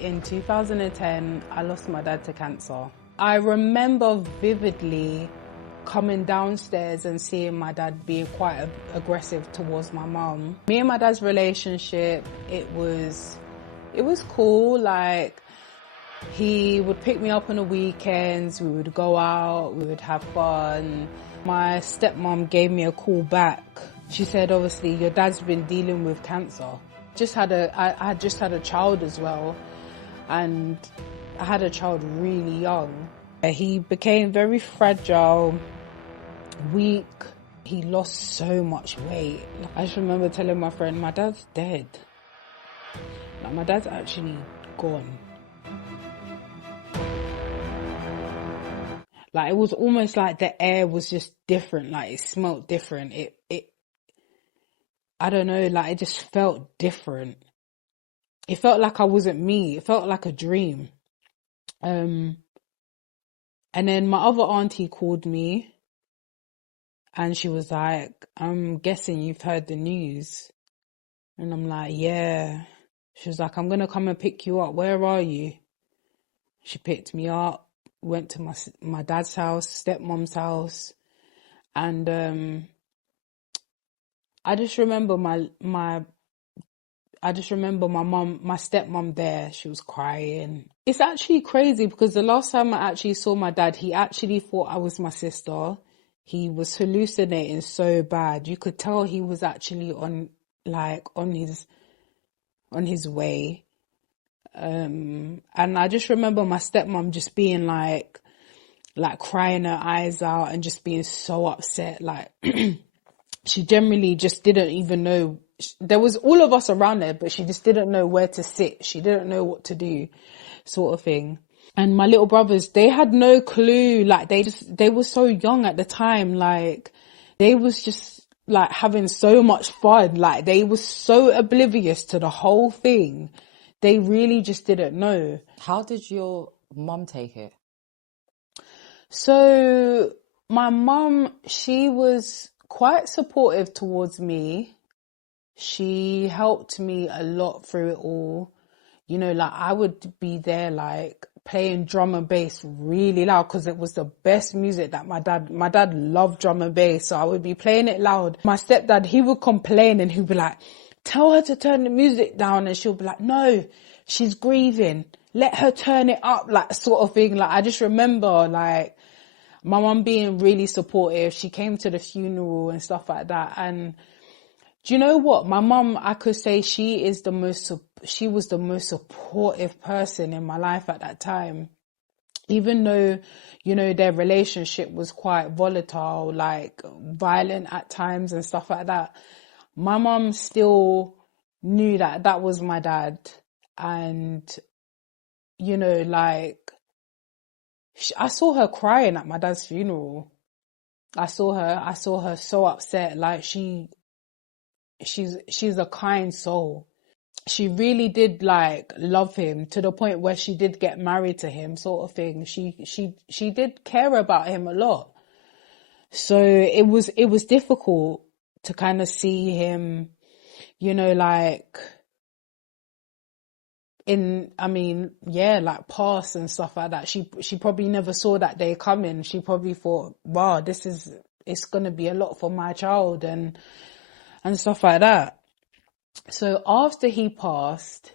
In 2010, I lost my dad to cancer. I remember vividly coming downstairs and seeing my dad being quite aggressive towards my mum. Me and my dad's relationship, it was cool. Like, he would pick me up on the weekends, we would go out, we would have fun. My stepmom gave me a call back. She said, obviously, your dad's been dealing with cancer. I had just had a child as well, and I had a child really young. He became very fragile, weak. He lost so much weight. I just remember telling my friend, my dad's dead. Like, my dad's actually gone. Like, it was almost like the air was just different. Like, it smelled different. I don't know, like, it just felt different. It felt like I wasn't me. It felt like a dream. And then my other auntie called me and she was like, I'm guessing you've heard the news. And I'm like, yeah. She was like, I'm going to come and pick you up. Where are you? She picked me up, went to my dad's house, stepmom's house. And I just remember my stepmom there. She was crying. It's actually crazy because the last time I actually saw my dad, he actually thought I was my sister. He was hallucinating so bad. You could tell he was actually on his way. And I just remember my stepmom just being like crying her eyes out and just being so upset. Like, she generally just didn't even know. There was all of us around there, but she just didn't know where to sit. She didn't know what to do, sort of thing. And my little brothers, they had no clue. Like, they were so young at the time. Like, they was just like having so much fun. Like, they were so oblivious to the whole thing. They really just didn't know. How did your mum take it? So my mum, she was quite supportive towards me. She helped me a lot through it all. You know, like, I would be there, like, playing drum and bass really loud because it was the best music that my dad loved drum and bass. So I would be playing it loud. My stepdad, he would complain and he'd be like, tell her to turn the music down. And she'll be like, no, she's grieving. Let her turn it up, like, sort of thing. Like, I just remember, like, my mum being really supportive. She came to the funeral and stuff like that. And do you know what? My mum, I could say she was the most supportive person in my life at that time. Even though, you know, their relationship was quite volatile, like violent at times and stuff like that. My mum still knew that that was my dad. And, you know, like, I saw her crying at my dad's funeral. I saw her so upset. Like, she's a kind soul. She really did, like, love him to the point where she did get married to him, sort of thing. She did care about him a lot. So it was difficult to kind of see him, you know, like, like, pass and stuff like that. She probably never saw that day coming. She probably thought, wow, it's going to be a lot for my child and stuff like that. So after he passed,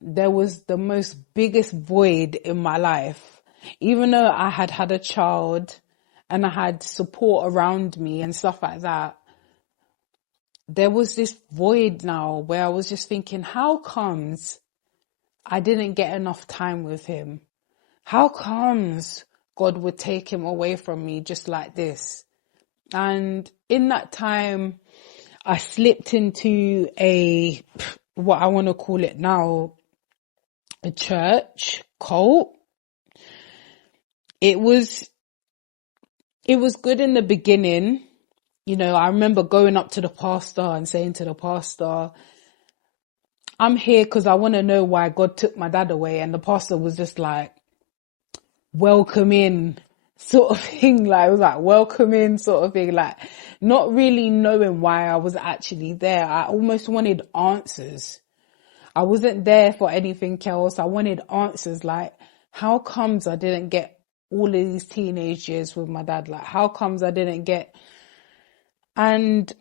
there was the most biggest void in my life. Even though I had had a child and I had support around me and stuff like that, there was this void now where I was just thinking, how comes I didn't get enough time with him? How comes God would take him away from me just like this? And in that time, I slipped into what I want to call it now, a church cult. It was good in the beginning. You know, I remember going up to the pastor and saying to the pastor, I'm here because I want to know why God took my dad away. And the pastor was just like, welcome in, sort of thing. Like, it was like, welcome in, sort of thing. Like, not really knowing why I was actually there. I almost wanted answers. I wasn't there for anything else. I wanted answers. Like, how comes I didn't get all of these teenage years with my dad? Like, how comes I didn't get... And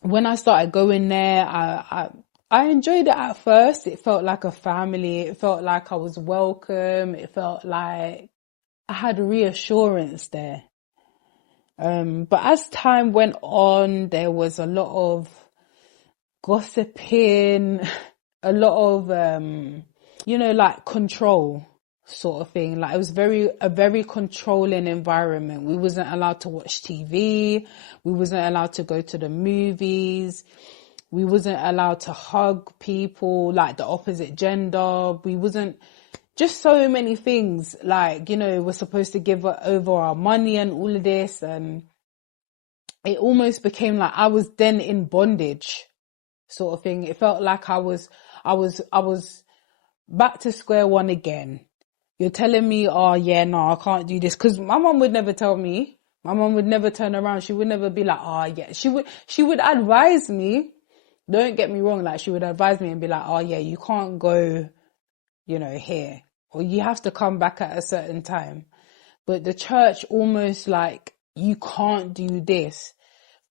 when I started going there, I enjoyed it at first. It felt like a family. It felt like I was welcome. It felt like I had reassurance there. But as time went on, there was a lot of gossiping, a lot of, like control sort of thing. Like, it was a very controlling environment. We wasn't allowed to watch TV. We wasn't allowed to go to the movies. We wasn't allowed to hug people like the opposite gender. We wasn't... Just so many things, like, we're supposed to give over our money and all of this. And it almost became like I was then in bondage sort of thing. It felt like I was back to square one again. You're telling me, oh yeah, no, I can't do this. Cause my mom would never tell me. My mom would never turn around. She would never be like, oh yeah. She would advise me. Don't get me wrong. Like, she would advise me and be like, oh yeah, you can't go, here. Or you have to come back at a certain time. But the church almost like, you can't do this.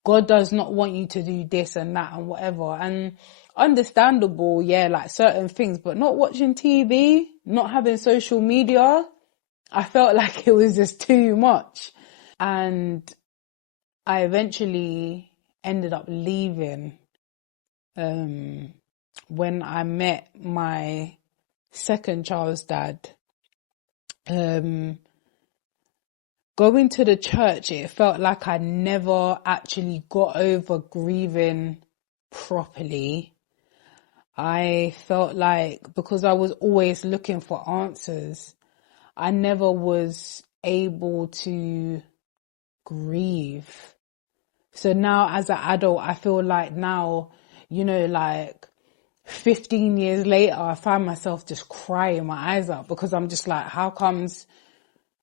God does not want you to do this and that and whatever. And understandable, yeah, like certain things, but not watching TV, not having social media. I felt like it was just too much. And I eventually ended up leaving when I met my second child's dad. Going to the church, it felt like I never actually got over grieving properly. I felt like, because I was always looking for answers, I never was able to grieve. So now as an adult, I feel like now, like 15 years later, I find myself just crying my eyes out, because I'm just like, how comes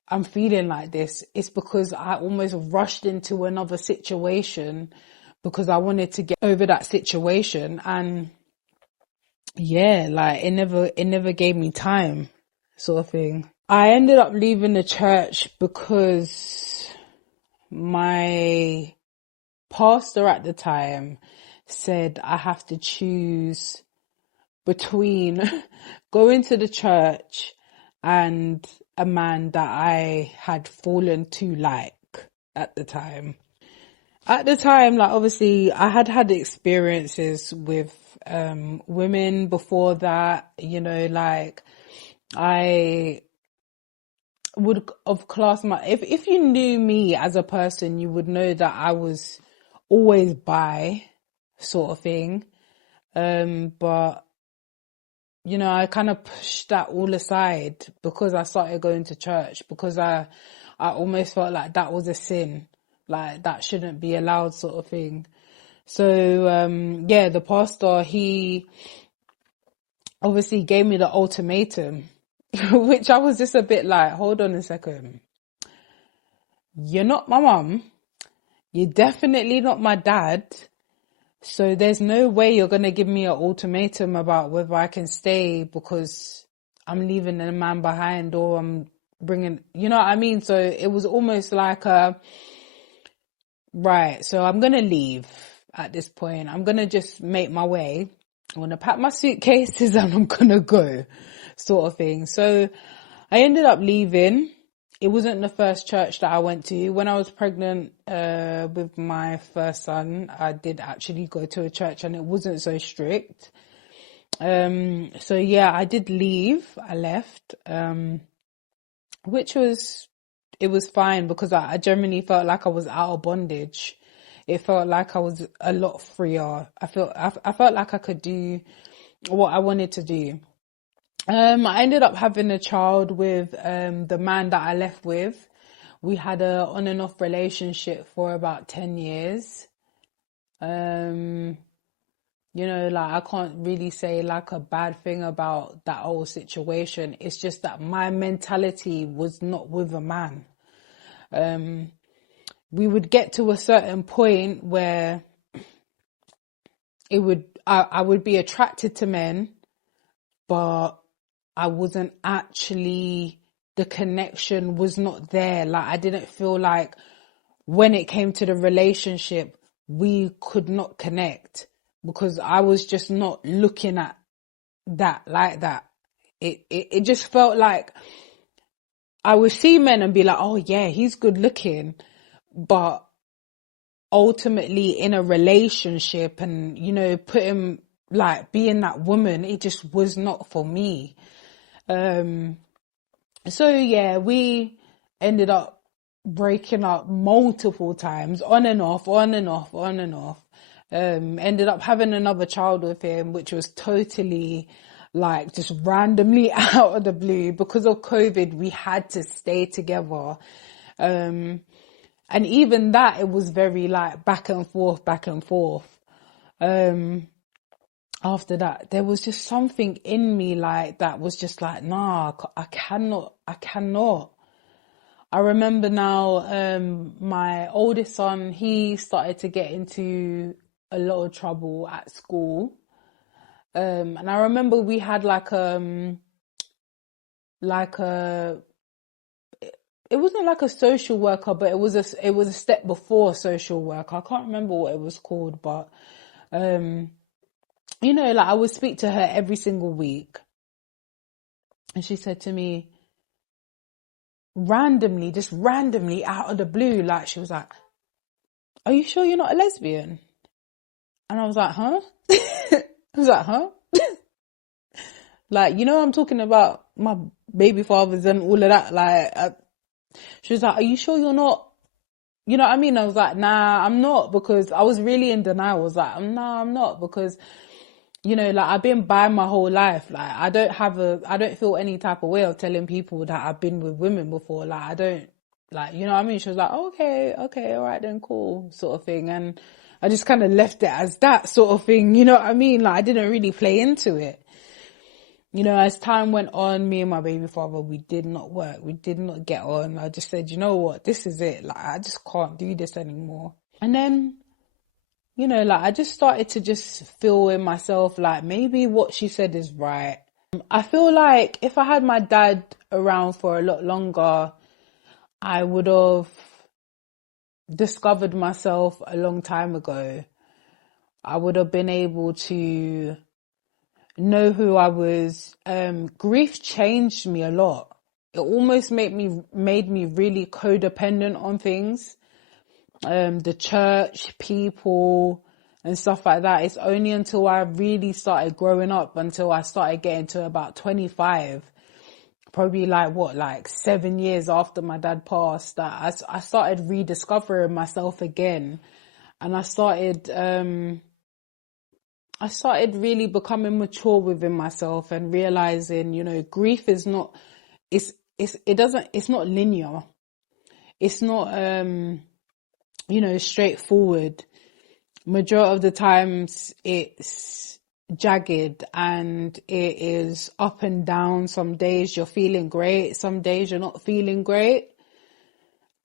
I'm feeling like this? It's because I almost rushed into another situation because I wanted to get over that situation. And yeah, like it never gave me time, sort of thing. I ended up leaving the church because my pastor at the time said I have to choose between going to the church and a man that I had fallen to like at the time. At the time, like, obviously I had experiences with women before that, like I would have classed if you knew me as a person, you would know that I was always bi sort of thing. But I kind of pushed that all aside because I started going to church, because I almost felt like that was a sin, like that shouldn't be allowed, sort of thing. So, the pastor, he obviously gave me the ultimatum, which I was just a bit like, hold on a second. You're not my mum. You're definitely not my dad. So there's no way you're going to give me an ultimatum about whether I can stay because I'm leaving a man behind, or I'm bringing, you know what I mean? So it was almost like right, so I'm going to leave at this point. I'm going to just make my way. I'm going to pack my suitcases and I'm going to go, sort of thing. So I ended up leaving. It wasn't the first church that I went to. When I was pregnant with my first son, I did actually go to a church and it wasn't so strict. So yeah, I did leave. I left, it was fine, because I genuinely felt like I was out of bondage. It felt like I was a lot freer. I felt like I could do what I wanted to do. I ended up having a child with the man that I left with. We had a on and off relationship for about 10 years. Like, I can't really say like a bad thing about that whole situation. It's just that my mentality was not with a man. We would get to a certain point where I would be attracted to men, but I wasn't actually, the connection was not there. Like, I didn't feel like when it came to the relationship, we could not connect because I was just not looking at that like that. It just felt like I would see men and be like, oh yeah, he's good looking, but ultimately in a relationship and, you know, putting, like, being that woman, it just was not for me. So yeah, we ended up breaking up multiple times, on and off, on and off, on and off. Ended up having another child with him, which was totally, like, just randomly out of the blue. Because of COVID, we had to stay together. And even that, it was very, like, back and forth, back and forth. After that, there was just something in me, like, that was just like, nah, I cannot. I remember now, my oldest son, he started to get into a lot of trouble at school. And I remember we had like a, it wasn't like a social worker, but it was a step before social worker. I can't remember what it was called, but, you know, like, I would speak to her every single week. And she said to me, just randomly out of the blue, like, she was like, are you sure you're not a lesbian? And I was like, huh? I was like, huh? Like, you know, I'm talking about my baby fathers and all of that. Like, she was like, are you sure you're not? You know what I mean? I was like, nah, I'm not, because I was really in denial. I was like, nah, I'm not, because, you know, like, I've been bi my whole life. Like, I don't feel any type of way of telling people that I've been with women before. Like, I don't, like, you know what I mean? She was like, okay, all right then, cool, sort of thing. And I just kind of left it as that sort of thing. You know what I mean? Like, I didn't really play into it. You know, as time went on, me and my baby father, we did not work. We did not get on. I just said, you know what? This is it. Like, I just can't do this anymore. And then, you know, like, I just started to just feel in myself, like, maybe what she said is right. I feel like if I had my dad around for a lot longer, I would have discovered myself a long time ago. I would have been able to know who I was. Grief changed me a lot. It almost made me really codependent on things. The church, people, and stuff like that. It's only until I really started growing up, until I started getting to about 25, probably like 7 years after my dad passed, that I started rediscovering myself again. And I started really becoming mature within myself and realizing, you know, grief is not, it's not linear. It's not, you know, straightforward. Majority of the times it's jagged and it is up and down. Some days you're feeling great. Some days you're not feeling great.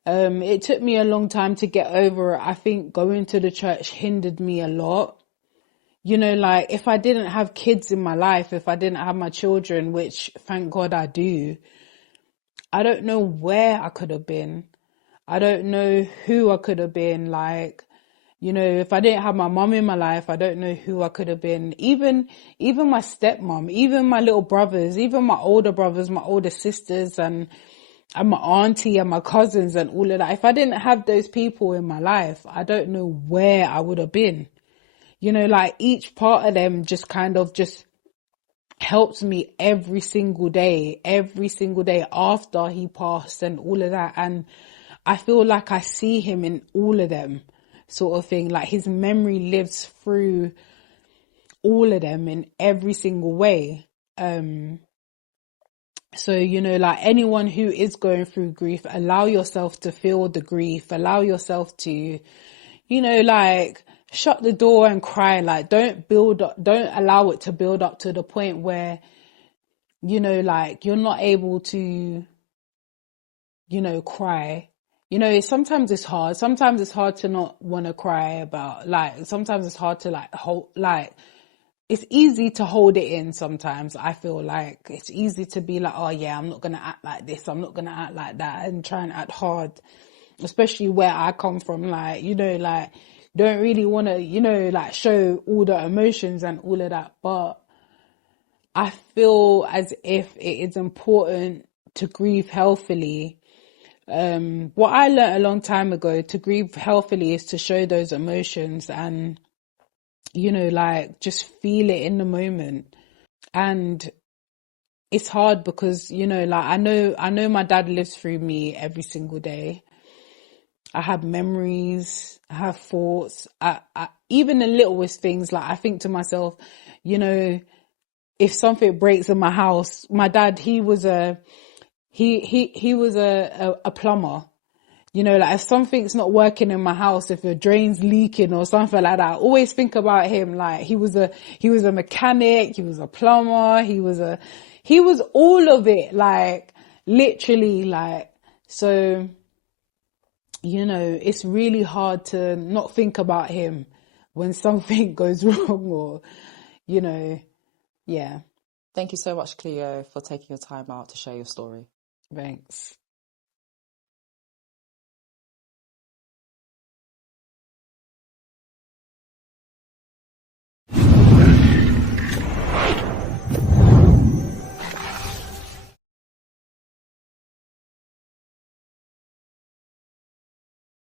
It took me a long time to get over it. I think going to the church hindered me a lot. You know, like, if I didn't have kids in my life, if I didn't have my children, which thank God I do, I don't know where I could have been. I don't know who I could have been. Like, you know, if I didn't have my mom in my life, I don't know who I could have been. Even my stepmom, even my little brothers, even my older brothers, my older sisters, and my auntie and my cousins and all of that. If I didn't have those people in my life, I don't know where I would have been. You know, like, each part of them just kind of just helped me every single day after he passed and all of that. And I feel like I see him in all of them, sort of thing. Like, his memory lives through all of them in every single way. So, you know, like, anyone who is going through grief, allow yourself to feel the grief, allow yourself to, you know, like, shut the door and cry. Like, don't allow it to build up to the point where, you know, like, you're not able to, you know, cry. you know, sometimes it's hard. Sometimes it's hard to not want to cry about, like, sometimes it's hard to like hold, like, it's easy to hold it in sometimes. I feel like it's easy to be like, oh yeah, I'm not going to act like this. I'm not going to act like that, and try and act hard, especially where I come from. Like, you know, like, don't really want to, you know, like show all the emotions and all of that. But I feel as if it is important to grieve healthily. What I learned a long time ago, to grieve healthily is to show those emotions and, you know, like just feel it in the moment. And it's hard because, you know, like I know my dad lives through me every single day. I have memories, I have thoughts. Even the littlest things, like I think to myself, you know, if something breaks in my house, my dad, he was a plumber. You know, like if something's not working in my house, if a drain's leaking or something like that, I always think about him. Like he was a mechanic, he was a plumber, he was all of it, like literally, like, so, you know, it's really hard to not think about him when something goes wrong, or, you know, yeah, Thank you so much, Cleo, for taking your time out to share your story. thanks.